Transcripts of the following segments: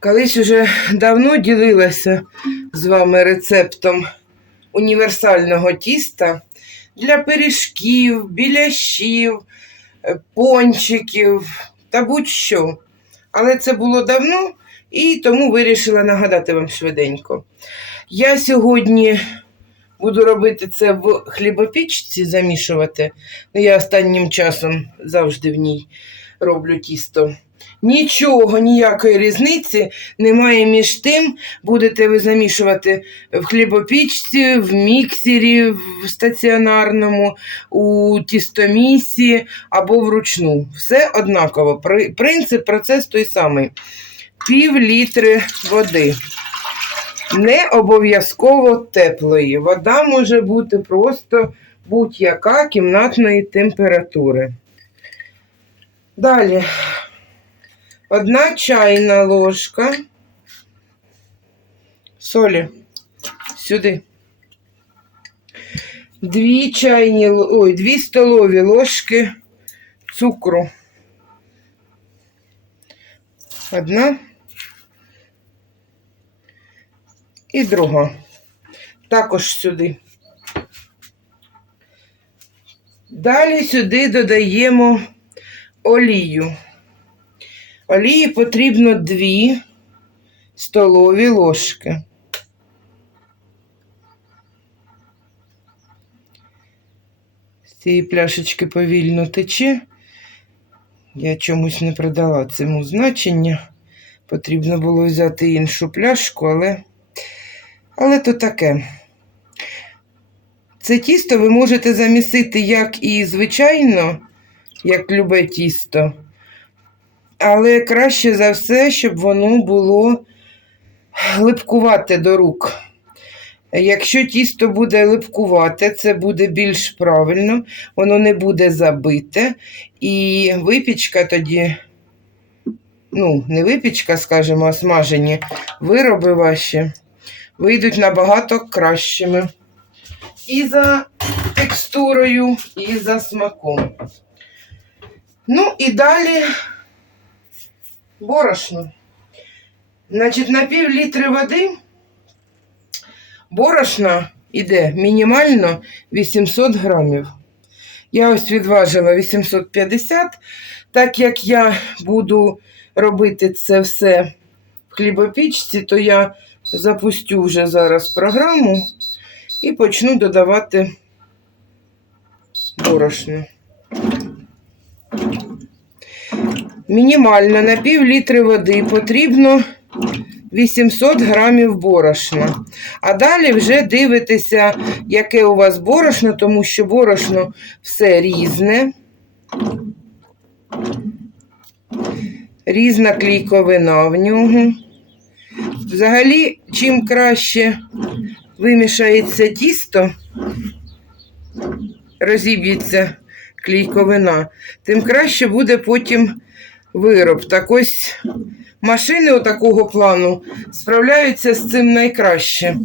Колись уже давно ділилася з вами рецептом універсального тіста для пиріжків, біляшів, е, пончиків та будь-що. Але це було давно і тому вирішила нагадати вам швиденько. Я сьогодні буду робити це в хлібопічці, замішувати. Ну, Я останнім часом завжди в ній роблю тісто. Нічого, ніякої різниці немає між тим, будете ви замішувати в хлібопічці, в міксері, в стаціонарному, у тістомісі або вручну. Все однаково. Принцип, процес той самий. Пів літри води. Не обов'язково теплої. Вода може бути просто будь-яка кімнатної температури. Далі одна чайна ложка солі сюди. Дві чайні, ой, дві столові ложки цукру. Одна і друга. Також сюди. Далі сюди додаємо олію. Олії потрібно 2 столові ложки. З цієї пляшечки повільно тече. Я чомусь не придала цьому значення. Потрібно було взяти іншу пляшку, але, але то таке. Це тісто ви можете замісити як і звичайно, як любе тісто. Але краще за все, щоб воно було липкувате до рук. Якщо тісто буде липкувате, це буде більш правильно, воно не буде забите, і випічка тоді, ну, не випічка, скажімо, а смажені вироби ваші вийдуть набагато кращими. І за текстурою, і за смаком. Ну і далі борошно. Значить, на пів літри води борошна йде мінімально 800 грамів. Я ось відважила 850, так як я буду робити це все в хлібопічці, то я запустю вже зараз програму і почну додавати борошно. Мінімально на пів літри води потрібно 800 грамів борошна. А далі вже дивитеся, яке у вас борошно, тому що борошно все різне. Різна клійковина в нього. Взагалі, чим краще вимішається тісто, розіб'ється клійковина, тим краще буде потім вироб. Так ось машини такого плану справляються з цим найкраще.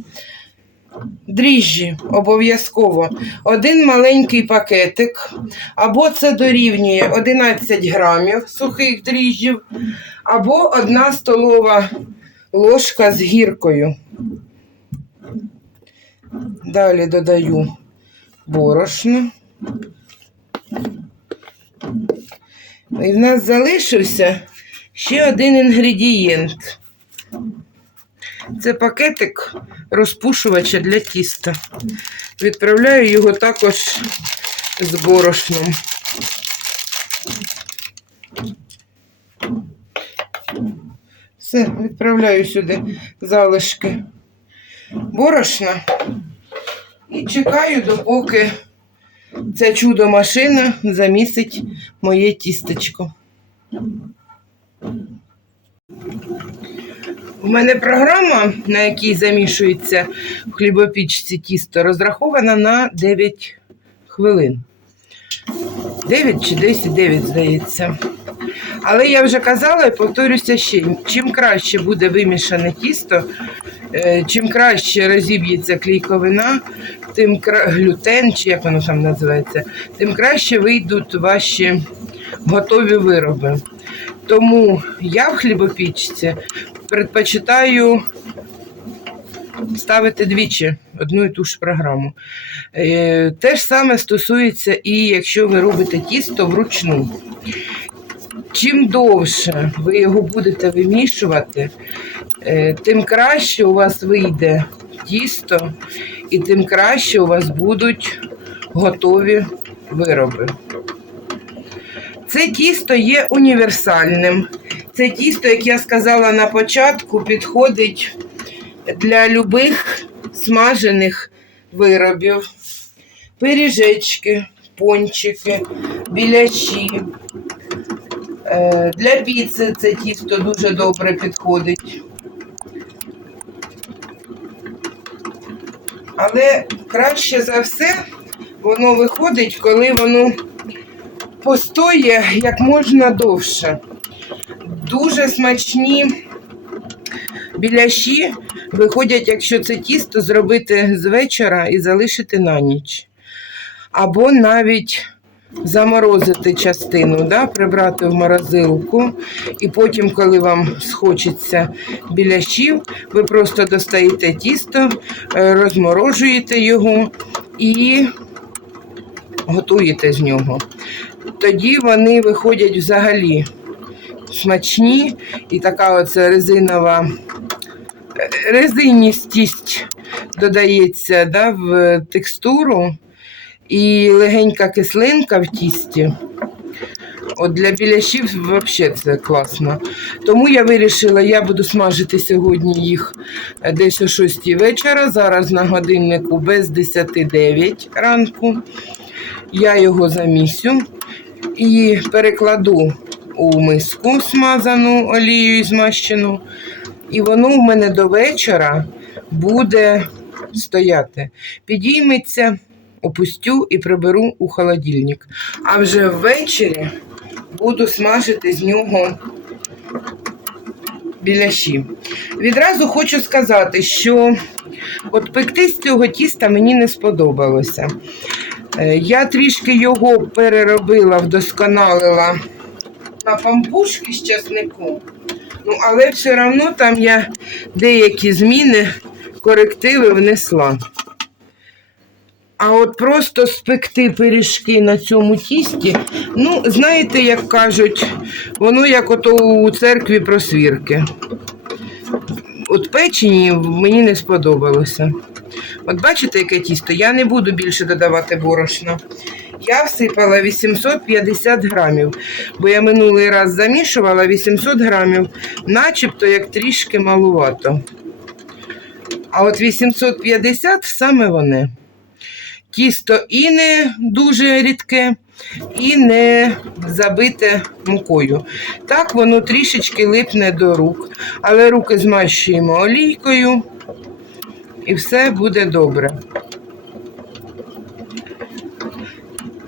Дріжджі обов'язково. Один маленький пакетик, або це дорівнює 11 грамів сухих дріжджів, або одна столова ложка з гіркою. Далі додаю борошно. І в нас залишився ще один інгредієнт. Це пакетик розпушувача для тіста. Відправляю його також з борошном. Все, відправляю сюди залишки борошна і чекаю, допоки ця чудо-машина замісить моє тістечко. У мене програма, на якій замішується в хлібопічці тісто, розрахована на 9 хвилин. 9 чи 10, 9, здається. Але я вже казала і повторюся ще, чим краще буде вимішане тісто, е, чим краще розіб'ється клейковина, тим кра... глютен, чи як воно там називається, тим краще вийдуть ваші готові вироби. Тому я в хлібопічці предпочитаю ставити двічі одну і ту ж програму. Е, Те ж саме стосується і якщо ви робите тісто вручну. Чим довше ви його будете вимішувати, е, тим краще у вас вийде тісто, і тим краще у вас будуть готові вироби. Це тісто є універсальним. Це тісто, як я сказала на початку, підходить для любих смажених виробів. Пиріжечки, пончики, білячі. Е, Для піци це тісто дуже добре підходить. Але краще за все воно виходить, коли воно постоє як можна довше. Дуже смачні біляші виходять, якщо це тісто зробити з вечора і залишити на ніч. Або навіть заморозити частину, да, прибрати в морозилку. І потім, коли вам схочеться біляшів, ви просто достаєте тісто, е, розморожуєте його і готуєте з нього. Тоді вони виходять взагалі смачні і така оце резинова е, резиністість додається да, в текстуру і легенька кислинка в тісті. От для біляшів взагалі це класно. Тому я вирішила, я буду смажити сьогодні їх десь о 6 вечора. Зараз на годиннику без 10-9 ранку. Я його замісю і перекладу у миску смазану олією змащену. І воно в мене до вечора буде стояти. Підійметься, опустю і приберу у холодильник. А вже ввечері буду смажити з нього біляші. Відразу хочу сказати, що от пекти з цього тіста мені не сподобалося. Е, Я трішки його переробила, вдосконалила на пампушки з часником. Ну, але все одно там я деякі зміни, корективи внесла. А от просто спекти пиріжки на цьому тісті, ну, знаєте, як кажуть, воно як ото у церкві просвірки. От печені мені не сподобалося. От бачите, яке тісто? Я не буду більше додавати борошна. Я всипала 850 грамів, бо я минулий раз замішувала 800 грамів, начебто як трішки малувато. А от 850 саме вони. Тісто і не дуже рідке, і не забите мукою. Так воно трішечки липне до рук, але руки змащуємо олійкою і все буде добре.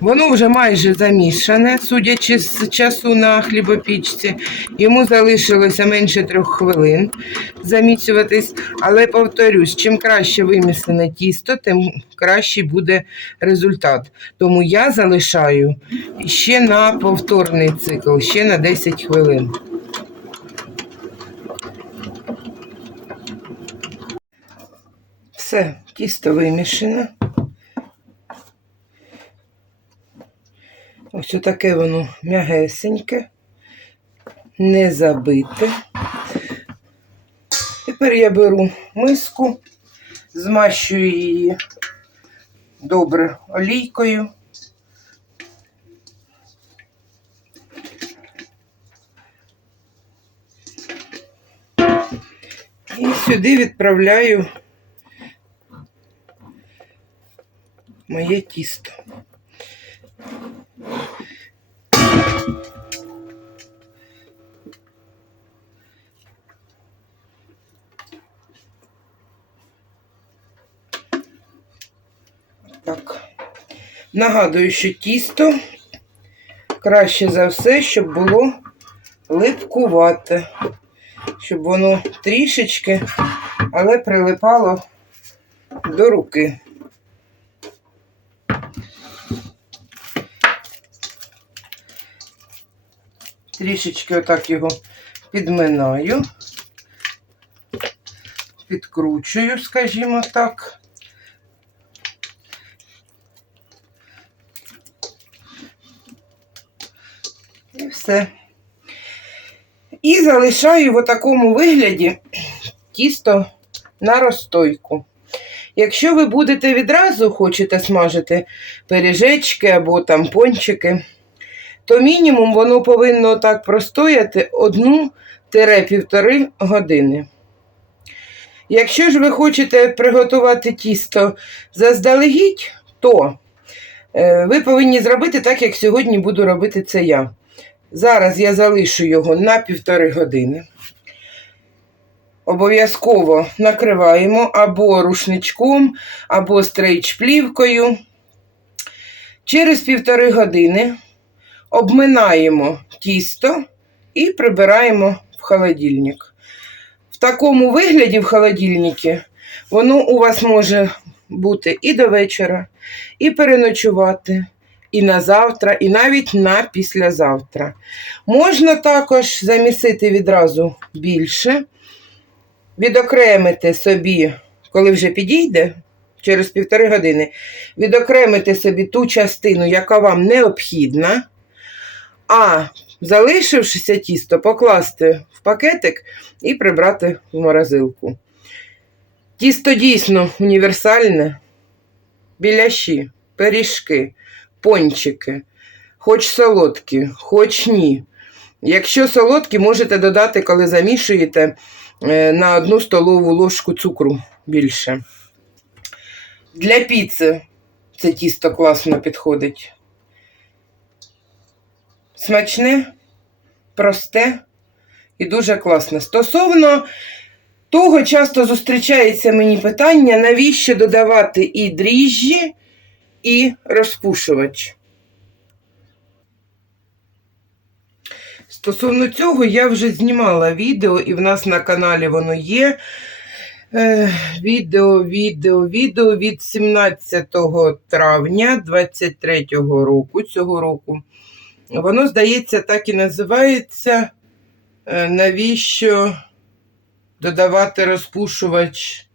Воно вже майже замішане, судячи з часу на хлібопічці. Йому залишилося менше трьох хвилин заміцюватись. Але повторюсь, чим краще виміслене тісто, тим кращий буде результат. Тому я залишаю ще на повторний цикл, ще на 10 хвилин. Все, тісто вимішане. Ось таке воно м'ягесеньке, не забите. Тепер я беру миску, змащую її добре олійкою. І сюди відправляю моє тісто. Так. Нагадую, що тісто краще за все, щоб було липкувате, щоб воно трішечки, але прилипало до руки. Трішечки отак його підминаю, підкручую, скажімо так. І все. І залишаю в такому вигляді тісто на розстойку. Якщо ви будете відразу хочете смажити пиріжечки або там пончики, то мінімум воно повинно так простояти 1-1,5 години. Якщо ж ви хочете приготувати тісто заздалегідь, то е, ви повинні зробити так, як сьогодні буду робити це я. Зараз я залишу його на півтори години. Обов'язково накриваємо або рушничком, або стрейч-плівкою. Через півтори години обминаємо тісто і прибираємо в холодильник. В такому вигляді в холодильнику воно у вас може бути і до вечора, і переночувати, і на завтра, і навіть на післязавтра. Можна також замісити відразу більше, відокремити собі, коли вже підійде, через півтори години, відокремити собі ту частину, яка вам необхідна, а залишившися тісто, покласти в пакетик і прибрати в морозилку. Тісто дійсно універсальне, біляші, пиріжки, пончики, хоч солодкі, хоч ні. Якщо солодкі, можете додати, коли замішуєте е, на одну столову ложку цукру більше. Для піци це тісто класно підходить. Смачне, просте і дуже класне. Стосовно того, часто зустрічається мені питання, навіщо додавати і дріжджі, і розпушувач. Стосовно цього, я вже знімала відео, і в нас на каналі воно є. Е, відео, відео, відео від 17 травня 23 року цього року. Воно, здається, так і називається. Е, навіщо додавати розпушувач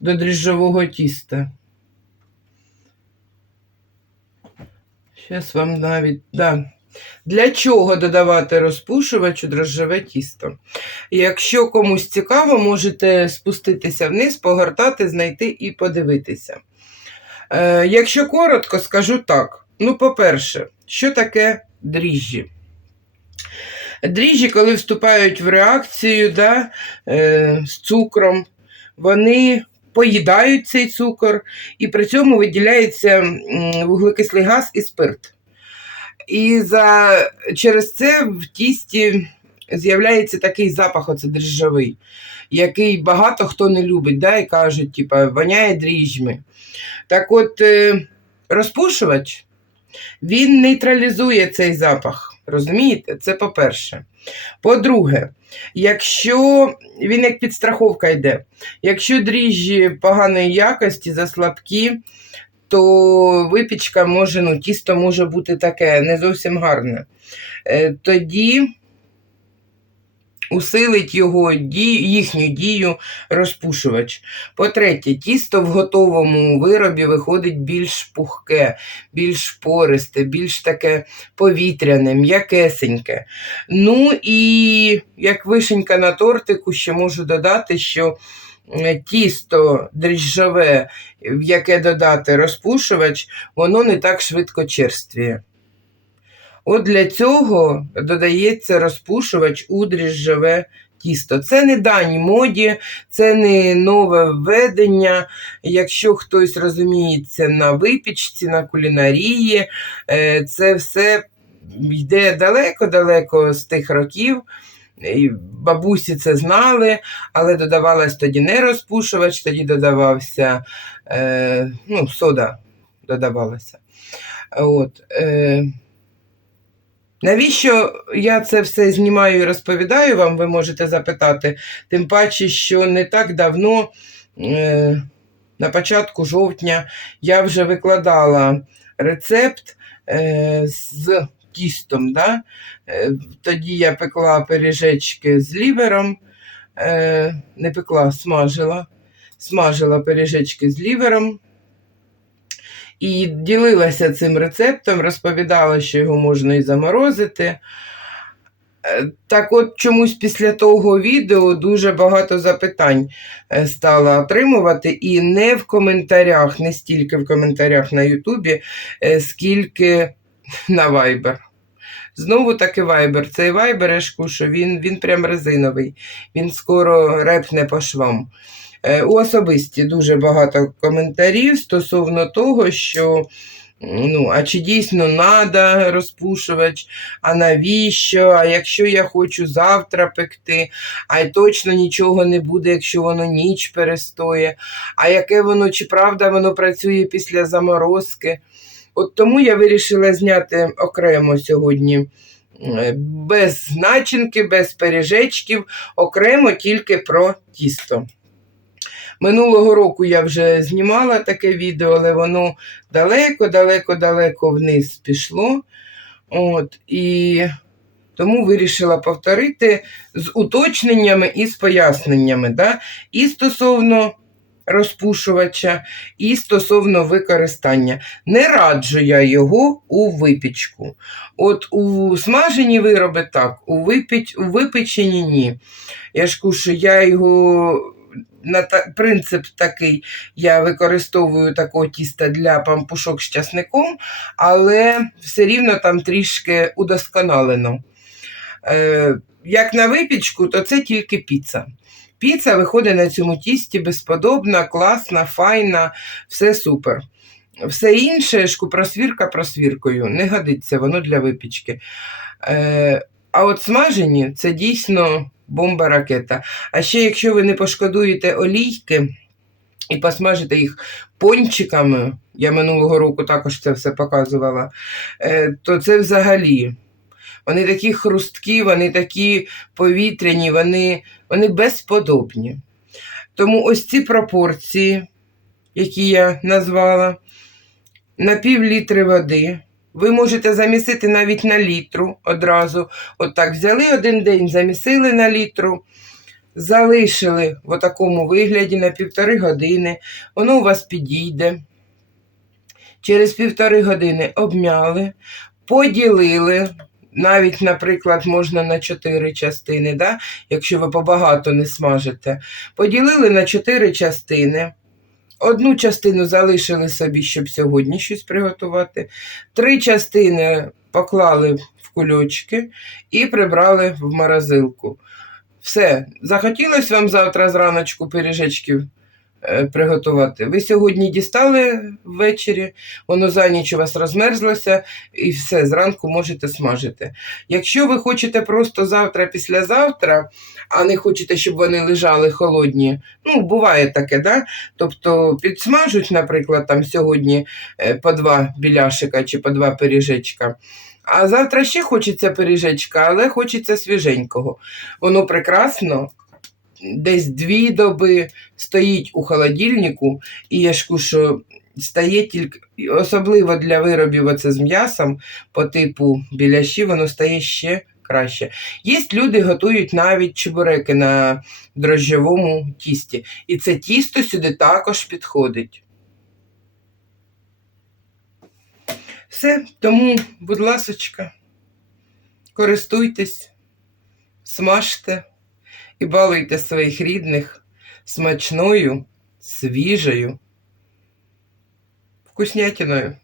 до дріжджового тіста? Зараз вам навіть. Да. Для чого додавати розпушувач у дрожжеве тісто? Якщо комусь цікаво, можете спуститися вниз, погортати, знайти і подивитися. Е, якщо коротко, скажу так. Ну, по-перше, що таке дріжджі? Дріжджі, коли вступають в реакцію да, е, з цукром, вони поїдають цей цукор, і при цьому виділяється вуглекислий газ і спирт. І за, через це в тісті з'являється такий запах, оце дріжджовий, який багато хто не любить, да, і кажуть, типа, воняє дріжджми. Так от, е, розпушувач, він нейтралізує цей запах. Розумієте? Це по-перше. По-друге, якщо він як підстраховка йде, якщо дріжджі поганої якості, заслабкі, то випічка може, ну, тісто може бути таке не зовсім гарне. Е, Тоді усилить його дію, їхню дію розпушувач. По-третє, тісто в готовому виробі виходить більш пухке, більш пористе, більш таке повітряне, м'якесеньке. Ну і як вишенька на тортику, ще можу додати, що е, тісто дріжджове, в яке додати розпушувач, воно не так швидко черствіє. От для цього додається розпушувач у дріжджове тісто. Це не дані моді, це не нове введення. Якщо хтось розуміється на випічці, на кулінарії, е, це все йде далеко-далеко з тих років. Бабусі це знали, але додавалось тоді не розпушувач, тоді додавався е, ну, сода додавалася. От, е, Навіщо я це все знімаю і розповідаю вам, ви можете запитати. Тим паче, що не так давно, е, на початку жовтня, я вже викладала рецепт е, з тістом. Да? Е, тоді я пекла пиріжечки з лівером, не пекла, смажила. Смажила пиріжечки з лівером. І ділилася цим рецептом, розповідала, що його можна і заморозити. Е, Так от чомусь після того відео дуже багато запитань е, стала отримувати, і не в коментарях, не стільки в коментарях на Ютубі, е, скільки на Viber. Знову таки Viber. Цей Viber, я ж кушу, він, він прям резиновий, він скоро репне по швам. Е, У особисті дуже багато коментарів стосовно того, що ну, а чи дійсно треба розпушувач, а навіщо? А якщо я хочу завтра пекти, а й точно нічого не буде, якщо воно ніч перестоє, а яке воно, чи правда воно працює після заморозки? От тому я вирішила зняти окремо сьогодні. Без начинки, без пиріжечків, окремо тільки про тісто. Минулого року я вже знімала таке відео, але воно далеко-далеко-далеко вниз пішло. От, і тому вирішила повторити з уточненнями і з поясненнями. Да? І стосовно розпушувача, і стосовно використання. Не раджу я його у випічку. От у смажені вироби так, у, випіч, у випечені ні. Я ж кушу, я його на та, принцип такий, я використовую такого тіста для пампушок з часником, але все рівно там трішки удосконалено. Е, як на випічку, то це тільки піца. Піца виходить на цьому тісті безподобна, класна, файна, все супер. Все інше, шку просвірка просвіркою, не годиться, воно для випічки. Е, а от смажені це дійсно бомба ракета. А ще, якщо ви не пошкодуєте олійки і посмажите їх пончиками, я минулого року також це все показувала, е, то це взагалі. Вони такі хрусткі, вони такі повітряні, вони, вони безподобні. Тому ось ці пропорції, які я назвала, на пів літри води. Ви можете замісити навіть на літру одразу. Отак взяли один день, замісили на літру, залишили в такому вигляді на півтори години. Воно у вас підійде. Через півтори години обмяли, поділили. Навіть, наприклад, можна на чотири частини, да? якщо ви побагато не смажите. Поділили на чотири частини. Одну частину залишили собі, щоб сьогодні щось приготувати. Три частини поклали в кульочки і прибрали в морозилку. Все, захотілося вам завтра зраночку пиріжечків приготувати. Ви сьогодні дістали ввечері, воно за ніч у вас розмерзлося, і все, зранку можете смажити. Якщо ви хочете просто завтра, післязавтра, а не хочете, щоб вони лежали холодні, ну, буває таке, да? Тобто підсмажуть, наприклад, там сьогодні е, по два біляшика чи по два пиріжечка. А завтра ще хочеться пиріжечка, але хочеться свіженького. Воно прекрасно. Десь дві доби стоїть у холодильнику, і я ж кушу, стає тільки, особливо для виробів оце з м'ясом по типу біляші, воно стає ще краще. Є люди готують навіть чебуреки на дрожжевому тісті. І це тісто сюди також підходить. Все, тому, будь ласочка, користуйтесь, смажте і балуйте своїх рідних смачною, свіжою, вкуснятиною.